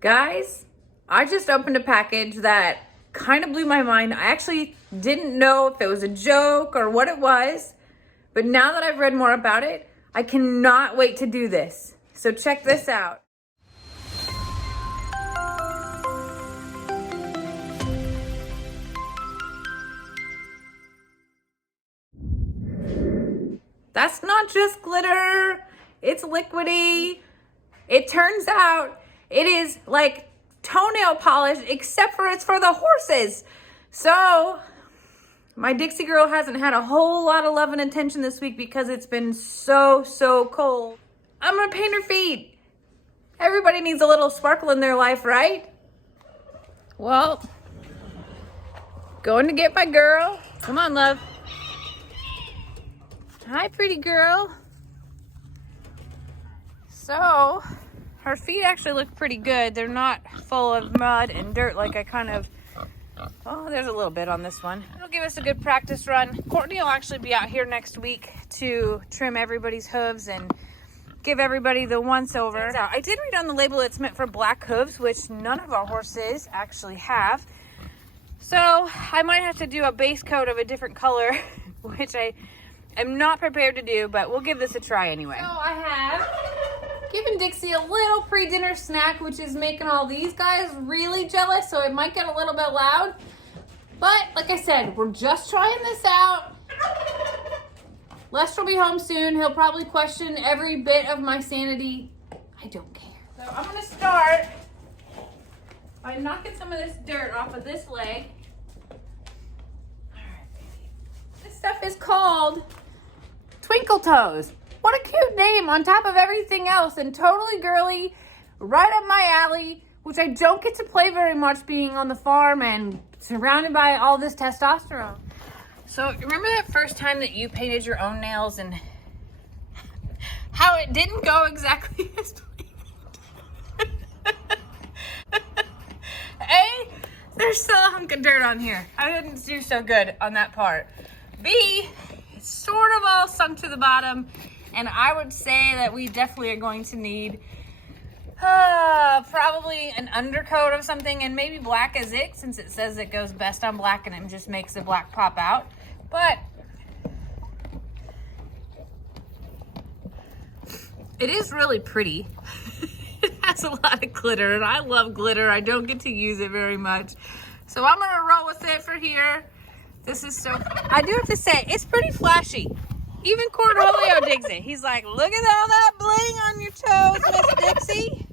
Guys, I just opened a package that kind of blew my mind. I actually didn't know if it was a joke or what it was, but now that I've read more about it, I cannot wait to do this. So check this out. That's not just glitter, it's liquidy. It turns out it is like toenail polish, except for it's for the horses. So my Dixie girl hasn't had a whole lot of love and attention this week because it's been so cold. I'm gonna paint her feet. Everybody needs a little sparkle in their life, right? Well, going to get my girl. Come on, love. Hi, pretty girl. So, her feet actually look pretty good. They're not full of mud and dirt like I kind of... Oh, there's a little bit on this one. It'll give us a good practice run. Courtney will actually be out here next week to trim everybody's hooves and give everybody the once-over. I did read on the label it's meant for black hooves, which none of our horses actually have. So, I might have to do a base coat of a different color, which I'm not prepared to do, but we'll give this a try anyway. So I have given Dixie a little pre-dinner snack, which is making all these guys really jealous, so it might get a little bit loud. But like I said, we're just trying this out. Lester will be home soon. He'll probably question every bit of my sanity. I don't care. So I'm gonna start by knocking some of this dirt off of this leg. This stuff is called Twinkle Toes. What a cute name on top of everything else, and totally girly, right up my alley, which I don't get to play very much being on the farm and surrounded by all this testosterone. So remember that first time that you painted your own nails and how it didn't go exactly as planned? A, there's still a hunk of dirt on here. I didn't do so good on that part. B, it's sort of all sunk to the bottom, and I would say that we definitely are going to need probably an undercoat of something, and maybe black as it, since it says it goes best on black and it just makes the black pop out. But it is really pretty. It has a lot of glitter, and I love glitter. I don't get to use it very much, so I'm gonna roll with it for here. This is so, I do have to say, it's pretty flashy. Even Cornholio digs it. He's like, look at all that bling on your toes, Miss Dixie.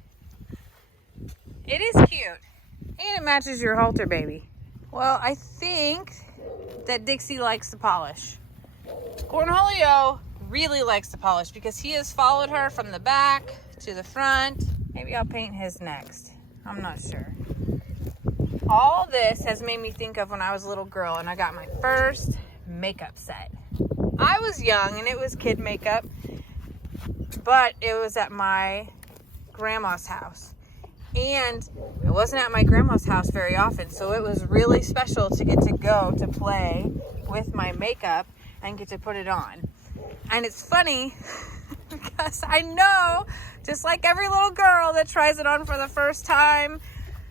It is cute. And it matches your halter, baby. Well, I think that Dixie likes the polish. Cornholio really likes the polish because he has followed her from the back to the front. Maybe I'll paint his next. I'm not sure. All this has made me think of when I was a little girl and I got my first makeup set. I was young and it was kid makeup, but it was at my grandma's house. And it wasn't at my grandma's house very often, so it was really special to get to go to play with my makeup and get to put it on. And it's funny because I know, just like every little girl that tries it on for the first time,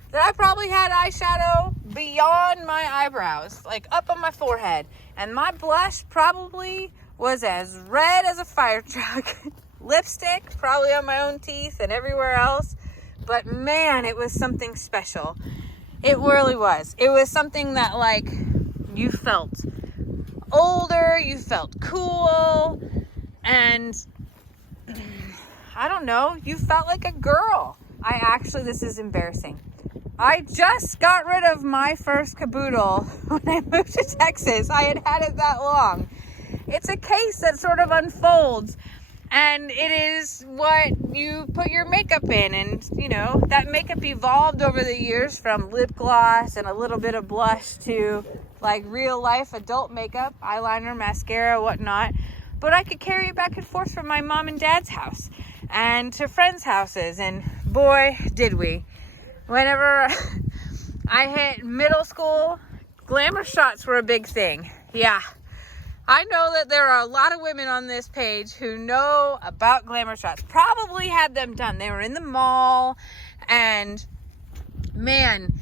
that I probably had eyeshadow beyond my eyebrows, like up on my forehead. And my blush probably was as red as a fire truck. Lipstick probably on my own teeth and everywhere else. But man, it was something special. It really was. It was something that, like, you felt older, you felt cool, and I don't know, you felt like a girl. This is embarrassing. I just got rid of my first caboodle when I moved to Texas. I had it that long. It's a case that sort of unfolds, and it is what you put your makeup in. And, you know, that makeup evolved over the years from lip gloss and a little bit of blush to, like, real life adult makeup, eyeliner, mascara, whatnot. But I could carry it back and forth from my mom and dad's house and to friends' houses, and boy, did we. Whenever I hit middle school, glamour shots were a big thing. Yeah, I know that there are a lot of women on this page who know about glamour shots. Probably had them done. They were in the mall, and man,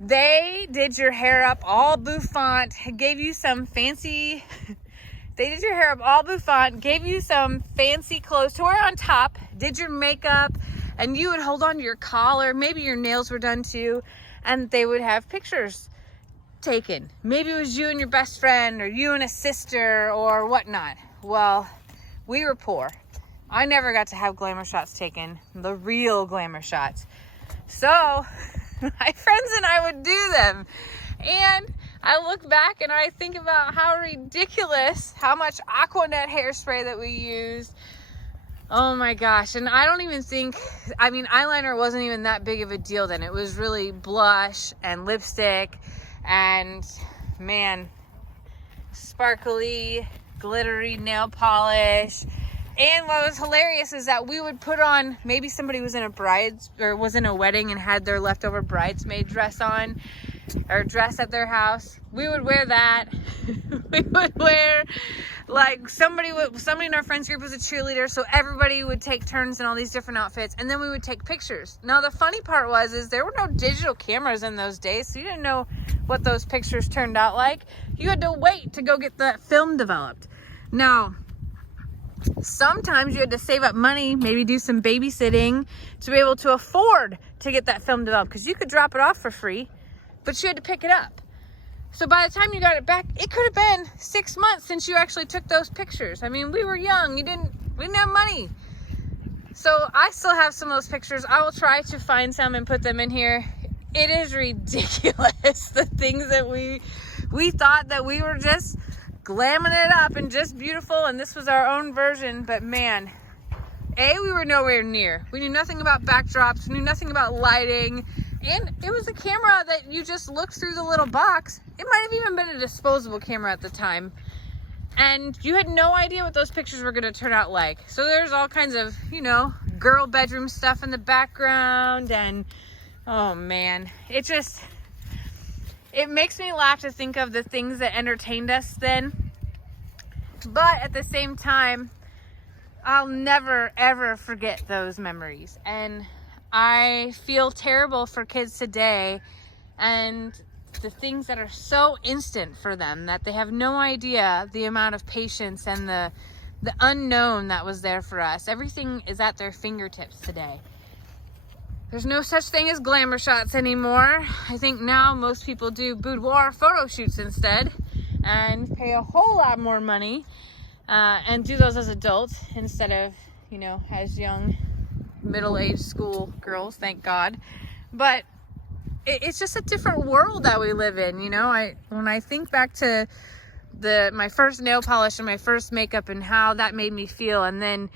they did your hair up all bouffant, gave you some fancy, they did your hair up all bouffant, gave you some fancy clothes to wear on top, did your makeup, and you would hold on to your collar. Maybe your nails were done too, and they would have pictures taken. Maybe it was you and your best friend, or you and a sister, or whatnot. Well, we were poor. I never got to have glamour shots taken, the real glamour shots. So my friends and I would do them. And I look back and I think about how ridiculous, how much Aquanet hairspray that we used. Oh my gosh. And I don't even think, I mean, eyeliner wasn't even that big of a deal then. It was really blush and lipstick and, man, sparkly, glittery nail polish. And what was hilarious is that we would put on, maybe somebody was in a wedding and had their leftover bridesmaid dress on, or dress at their house. We would wear that. We would wear, like, somebody in our friends group was a cheerleader, so everybody would take turns in all these different outfits, and then we would take pictures. Now the funny part is there were no digital cameras in those days, so you didn't know what those pictures turned out like. You had to wait to go get the film developed. Now, sometimes you had to save up money, maybe do some babysitting to be able to afford to get that film developed, because you could drop it off for free, but you had to pick it up. So by the time you got it back, it could have been 6 months since you actually took those pictures. I mean, we were young, we didn't have money. So I still have some of those pictures. I will try to find some and put them in here. It is ridiculous, the things that we thought that we were just glamming it up and just beautiful, and this was our own version. But man, we were nowhere near. We knew nothing about backdrops, we knew nothing about lighting, and it was a camera that you just looked through the little box. It might have even been a disposable camera at the time, and you had no idea what those pictures were going to turn out like. So there's all kinds of, girl bedroom stuff in the background, and oh man, it makes me laugh to think of the things that entertained us then. But at the same time, I'll never, ever forget those memories. And I feel terrible for kids today and the things that are so instant for them that they have no idea the amount of patience and the unknown that was there for us. Everything is at their fingertips today. There's no such thing as glamour shots anymore. I think now most people do boudoir photo shoots instead and pay a whole lot more money and do those as adults instead of, as young middle-aged school girls, thank God. But it's just a different world that we live in, when I think back to my first nail polish and my first makeup and how that made me feel, and then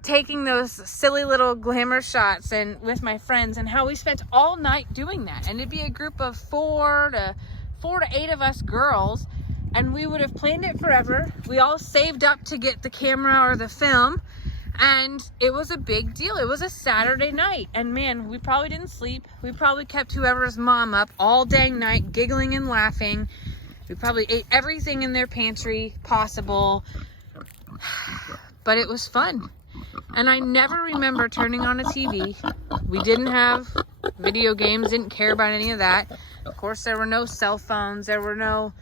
taking those silly little glamour shots and with my friends, and how we spent all night doing that. And it'd be a group of 4 to 8 of us girls, and we would have planned it forever. We all saved up to get the camera or the film, and it was a big deal. It was a Saturday night, and man, we probably didn't sleep. We probably kept whoever's mom up all dang night, giggling and laughing. We probably ate everything in their pantry possible, but it was fun. And I never remember turning on a TV. We didn't have video games, didn't care about any of that. Of course, there were no cell phones. There were no,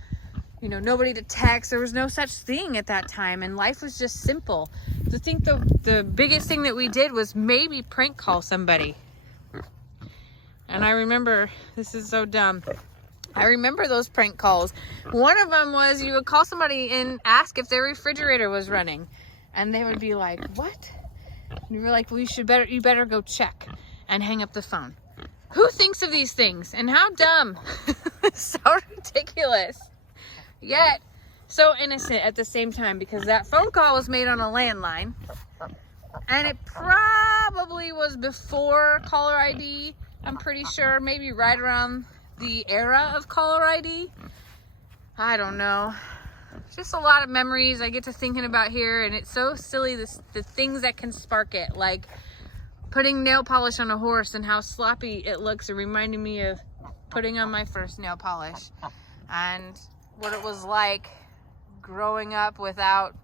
nobody to text. There was no such thing at that time. And life was just simple. I think the biggest thing that we did was maybe prank call somebody. And I remember, this is so dumb, I remember those prank calls. One of them was you would call somebody and ask if their refrigerator was running. And they would be like, what? And you were like, well, you better go check, and hang up the phone. Who thinks of these things? And how dumb. So ridiculous. Yet so innocent at the same time, because that phone call was made on a landline, and it probably was before caller ID. I'm pretty sure, maybe right around the era of caller ID. I don't know. Just a lot of memories I get to thinking about here, and it's so silly, the things that can spark it, like putting nail polish on a horse and how sloppy it looks. It reminded me of putting on my first nail polish and what it was like growing up without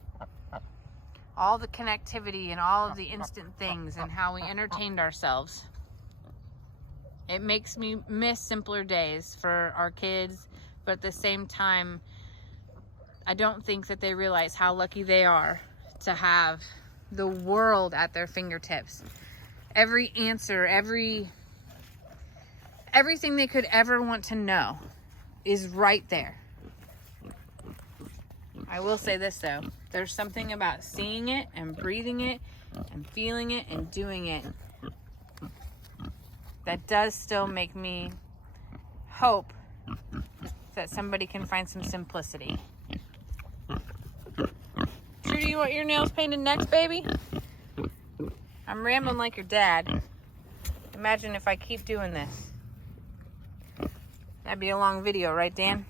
all the connectivity and all of the instant things, and how we entertained ourselves. It makes me miss simpler days for our kids, but at the same time, I don't think that they realize how lucky they are to have the world at their fingertips. Every answer, everything they could ever want to know is right there. I will say this though, there's something about seeing it and breathing it and feeling it and doing it that does still make me hope that somebody can find some simplicity. Trudy, you want your nails painted next, baby? I'm rambling like your dad. Imagine if I keep doing this. That'd be a long video, right, Dan?